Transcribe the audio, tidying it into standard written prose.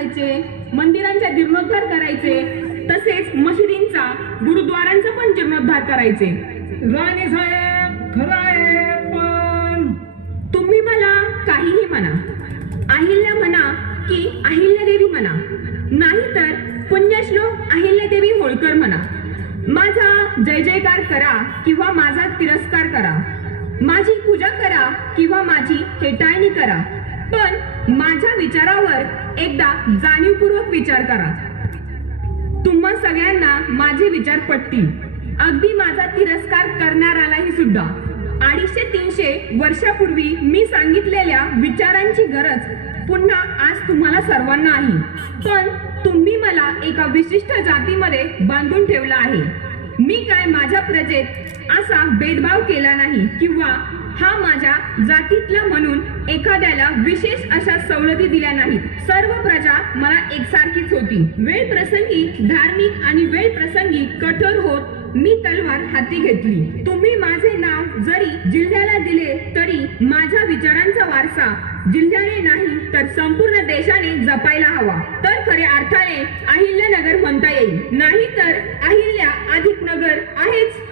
घालायचे, मंदिरांचा जीर्णोद्धार करायचे, तसेच मशिदींचा, गुरुद्वारांचा पण जीर्णोद्धार करायचे. राणे साहेब, खरं आहे, पण तुम्ही मला काहीही म्हणा, अहिल्या म्हणा की अहिल्यादेवी म्हणा, नाहीतर पुण्यश्लोक अहिल्यादेवी होळकर म्हणा. माझा जय जयकार करा किंवा माझा तिरस्कार करा, माझी पूजा करा किंवा माझी हेटाळणी करा, पण माझ्या विचारावर एकदा जाणीवपूर्वक विचार करा. तुम्हा सगळ्यांना माझे विचार पटतील, अगदी माझा तिरस्कार करणारालाही सुद्धा. 250-300 वर्षापूर्वी मी सांगितलेल्या विचारांची गरज पुन्हा आज तुम्हाला सर्वांना आहे, पण तुम्ही मला एका विशिष्ट जातीमध्ये बांधून ठेवला आहे. मी काय माझ्या प्रजेत असा भेदभाव केला नाही किंवा हा माझ्या जातीतला म्हणून एखाद्याला विशेष अशा सवलती दिल्या नाहीत. सर्व प्रजा मला एकसारखीच होती. वेळ प्रसंगी धार्मिक आणि वेळ प्रसंगी कठोर होत मी तलवार हाती घेतली. तुम्ही माझे नाव जरी जिल्ह्याला दिले तरी माझ्या विचारांचा वारसा जिल्ह्याने नाही तर संपूर्ण देशाने जपायला हवा, तर खऱ्या अर्थाने अहिल्यानगर म्हणता येईल, नाही तर अहिल्या अधिक नगर आहेच.